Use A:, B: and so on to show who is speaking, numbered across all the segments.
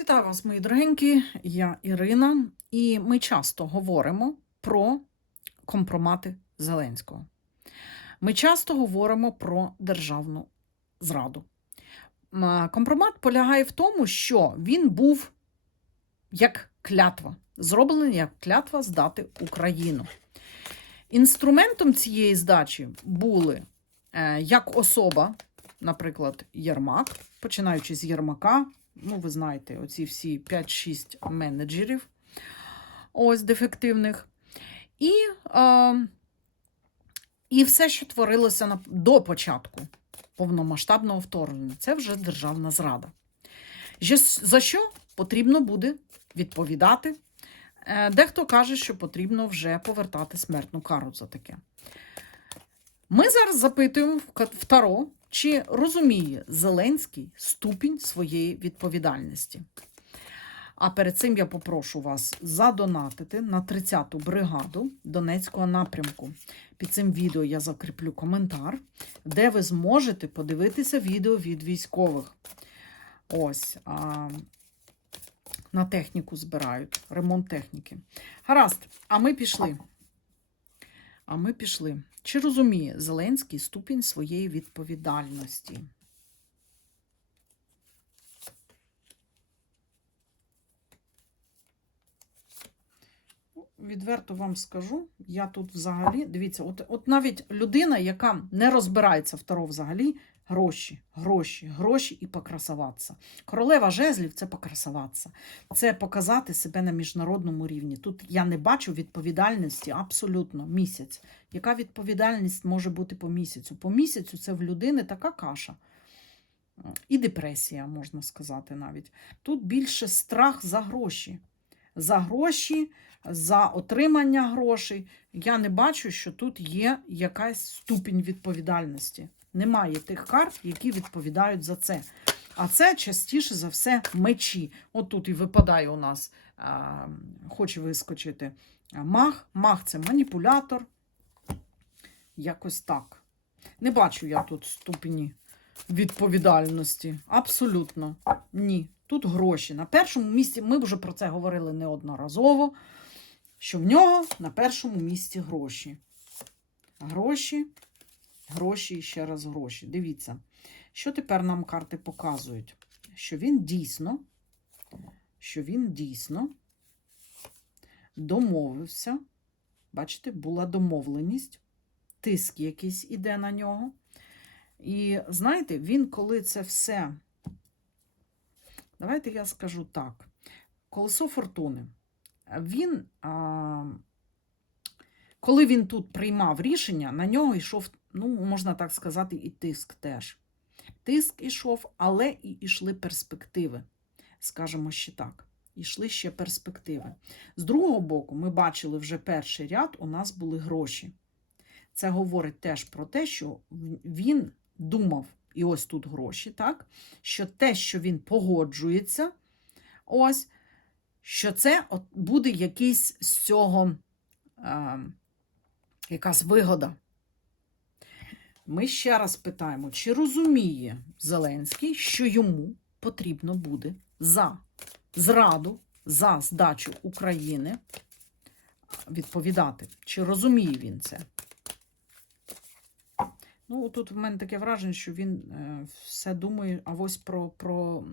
A: Вітаю вас, мої дорогенькі, я Ірина, і ми часто говоримо про компромати Зеленського. Ми часто говоримо про державну зраду. Компромат полягає в тому, що він був як клятва, зроблений як клятва здати Україну. Інструментом цієї здачі були е, як особа, наприклад, Єрмак, починаючи з Єрмака, ну, ви знаєте, оці всі 5-6 менеджерів, ось дефективних. І, е, і все, що творилося на, до початку повномасштабного вторгнення, це вже державна зрада. За що потрібно буде відповідати? Е, Дехто каже, що потрібно вже повертати смертну кару за таке. Ми зараз запитуємо в Таро, чи розуміє Зеленський ступінь своєї відповідальності. А перед цим я попрошу вас задонатити на 30-ту бригаду Донецького напрямку. Під цим відео я закріплю коментар, де ви зможете подивитися відео від військових. Ось. А, на техніку збирають, ремонт техніки. Гаразд, а ми пішли. А ми пішли. Чи розуміє Зеленський ступінь своєї відповідальності? Відверто вам скажу, я тут взагалі, дивіться, от, от навіть людина, яка не розбирається в Таро взагалі, гроші, гроші, гроші і покрасуватися. Королева жезлів це покрасуватися. Це показати себе на міжнародному рівні. Тут я не бачу відповідальності абсолютно місяць. Яка відповідальність може бути по місяцю? По місяцю це в людини така каша. І депресія, можна сказати навіть. Тут більше страх за гроші. За гроші, за отримання грошей. Я не бачу, що тут є якась ступінь відповідальності. Немає тих карт, які відповідають за це. А це частіше за все мечі. От тут і випадає у нас, а, хоче вискочити а, маг. Маг це маніпулятор. Якось так. Не бачу я тут ступені відповідальності. Абсолютно ні. Тут гроші. На першому місці, ми вже про це говорили неодноразово, що в нього на першому місці гроші. Гроші, гроші і ще раз гроші. Дивіться, що тепер нам карти показують? Що він дійсно, що він дійсно домовився. Бачите, була домовленість, тиск якийсь іде на нього. І знаєте, він, коли це все. Давайте я скажу так: колесо фортуни. Він, а, коли він тут приймав рішення, на нього йшов, ну, можна так сказати, і тиск теж. Тиск ішов, але і йшли перспективи. Скажемо ще так. Ішли ще перспективи. З другого боку, ми бачили вже перший ряд, у нас були гроші. Це говорить теж про те, що він думав, і ось тут гроші, так? Що те, що він погоджується, ось, що це буде якийсь з цього е, якась вигода. Ми ще раз питаємо, чи розуміє Зеленський, що йому потрібно буде за зраду, за здачу України відповідати? Чи розуміє він це? Ну, тут в мене таке враження, що він е, все думає, а ось про, про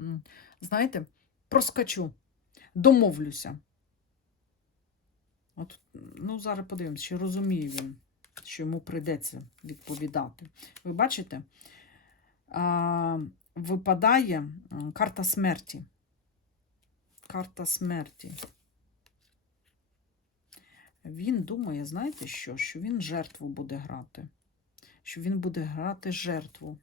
A: знаєте, проскочу, домовлюся. От, ну, зараз подивимось, чи розуміє він, що йому прийдеться відповідати. Ви бачите, випадає карта смерті. Карта смерті. Він думає, знаєте що? Що він жертву буде грати що він буде грати жертву.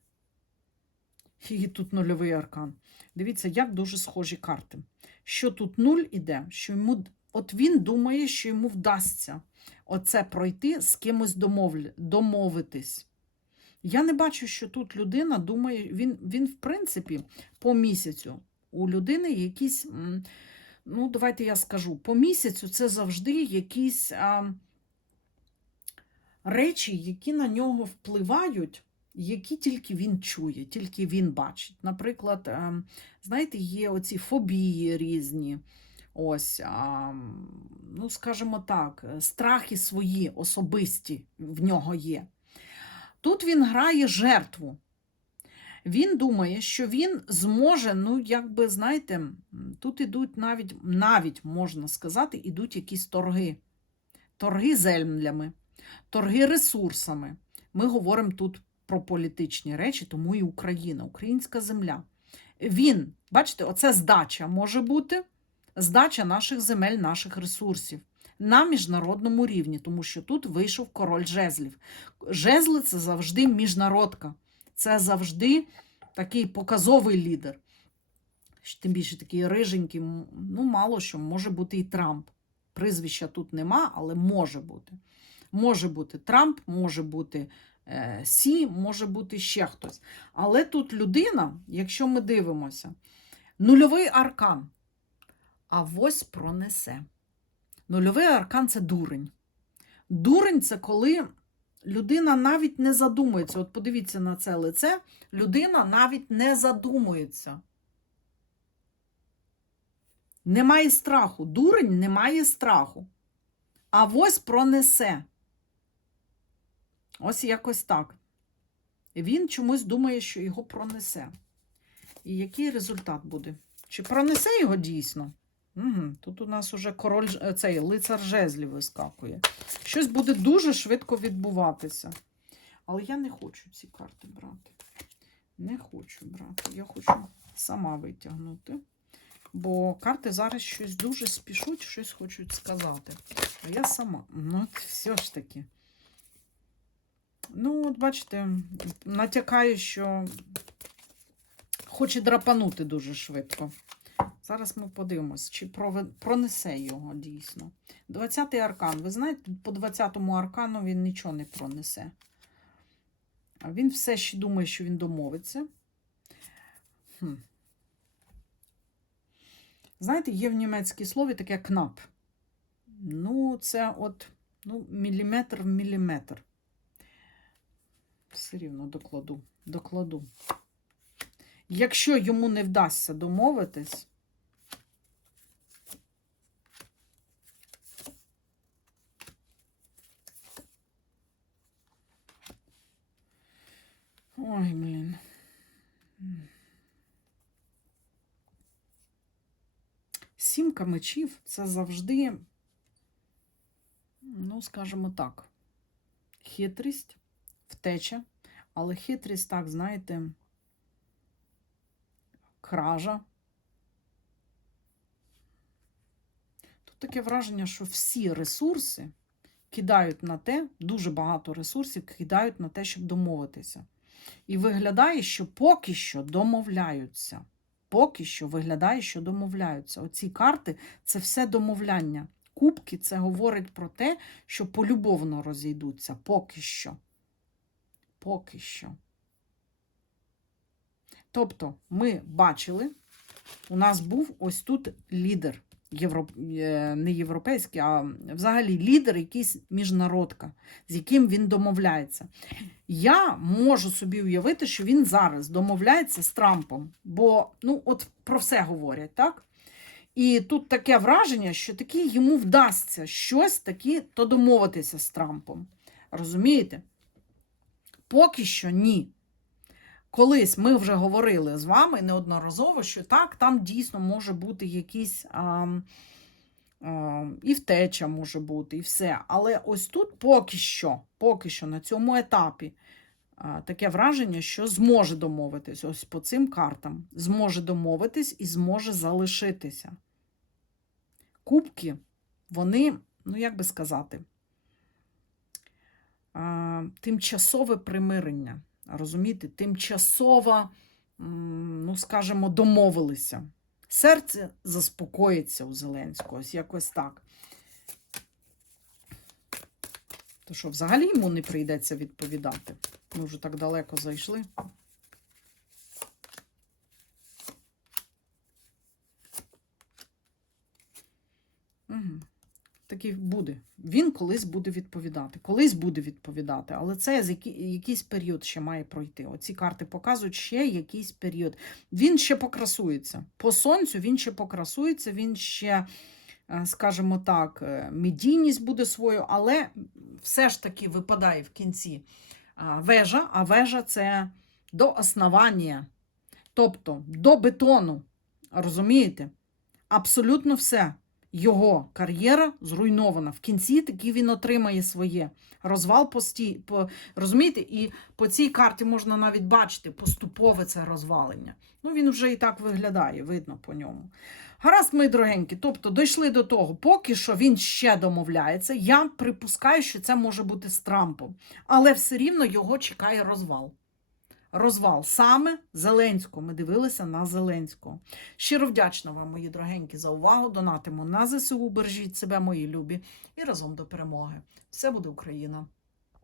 A: І тут нульовий аркан. Дивіться, як дуже схожі карти. Що тут нуль іде, що йому, от він думає, що йому вдасться оце пройти, з кимось домовля, домовитись. Я не бачу, що тут людина думає, він, він, в принципі, по місяцю. У людини якісь, ну, давайте я скажу, по місяцю це завжди якісь. А, речі, які на нього впливають, які тільки він чує, тільки він бачить. Наприклад, е, знаєте, є оці фобії різні. Ось, а, ну, скажімо так, е, страхи свої особисті в нього є. Тут він грає жертву. Він думає, що він зможе, ну, якби, знаєте, тут ідуть навіть, навіть можна сказати, ідуть якісь торги. Торги землями, торги ресурсами. Ми говоримо тут про політичні речі, тому і Україна, українська земля. Він, бачите, оце здача може бути здача наших земель, наших ресурсів на міжнародному рівні, тому що тут вийшов король жезлів. Жезли це завжди міжнародка, це завжди такий показовий лідер. Тим більше такий риженький, ну, мало що, може бути і Трамп. Прізвища тут нема, але може бути. Може бути Трамп, може бути е, Сі, може бути ще хтось. Але тут людина, якщо ми дивимося, нульовий аркан. А вось пронесе. Нульовий аркан це дурень. Дурень це коли людина навіть не задумується. От подивіться на це лице, людина навіть не задумується. Немає страху. Дурень не має страху. А ось пронесе. Ось якось так. Він чомусь думає, що його пронесе. І який результат буде? Чи пронесе його дійсно? Угу. Тут у нас уже король цей лицар жезлів вискакує. Щось буде дуже швидко відбуватися. Але я не хочу ці карти брати. Не хочу брати. Я хочу сама витягнути. Бо карти зараз щось дуже спішуть, щось хочуть сказати. А я сама. Ну, все ж таки. Ну, от бачите, натякаю, що хоче драпанути дуже швидко. Зараз ми подивимось, чи пронесе його дійсно. 20-й аркан. Ви знаєте, по 20-му аркану він нічого не пронесе. Він все ще думає, що він домовиться. Хм. Знаєте, є в німецькій слові таке кнап. Ну, це от ну, міліметр в міліметр. Все рівно докладу. докладу. Якщо йому не вдасться домовитись, Ой, блін. Сімка мечів це завжди, ну, скажімо так, хитрість, втеча, але хитрість, так, знаєте, кража. Тут таке враження, що всі ресурси кидають на те, дуже багато ресурсів кидають на те, щоб домовитися. І виглядає, що поки що домовляються. Поки що виглядає, що домовляються. Оці карти це все домовляння. Кубки це говорить про те, що полюбовно розійдуться. Поки що. Поки що. Тобто, ми бачили, у нас був ось тут лідер, євро... е, не європейський, а взагалі лідер, якийсь міжнародка, з яким він домовляється. Я можу собі уявити, що він зараз домовляється з Трампом, бо ну, от про все говорять, так? І тут таке враження, що таки йому вдасться щось таки то домовитися з Трампом. Розумієте? Поки що ні. Колись ми вже говорили з вами неодноразово, що так, там дійсно може бути якийсь а, а, і втеча може бути, і все. Але ось тут поки що, поки що на цьому етапі таке враження, що зможе домовитись ось по цим картам. Зможе домовитись і зможе залишитися. Кубки, вони, ну як би сказати, тимчасове примирення. Розумієте, тимчасово, ну, скажімо, домовилися. Серце заспокоїться у Зеленського, ось якось так. То що, взагалі йому не прийдеться відповідати? Ми вже так далеко зайшли. Угу. Таки буде. Він колись буде відповідати. Колись буде відповідати, але це з які, якийсь період ще має пройти. Оці карти показують ще якийсь період. Він ще покрасується. По сонцю він ще покрасується, він ще, е, скажімо так, е, медійність буде свою, але все ж таки випадає в кінці вежа, а вежа це до основання, тобто до бетону. Розумієте? Абсолютно все. Його кар'єра зруйнована. В кінці таки він отримає своє. Розвал постій, по, розумієте? І по цій карті можна навіть бачити поступове це розвалення. Ну, він вже і так виглядає, видно по ньому. Гаразд, мої дорогенькі, тобто дійшли до того, поки що він ще домовляється. Я припускаю, що це може бути з Трампом, але все рівно його чекає розвал. Розвал саме Зеленського. Ми дивилися на Зеленського. Щиро вдячна вам, мої дорогенькі, за увагу. Донатимо на ЗСУ. Бережіть себе, мої любі, і разом до перемоги. Все буде Україна!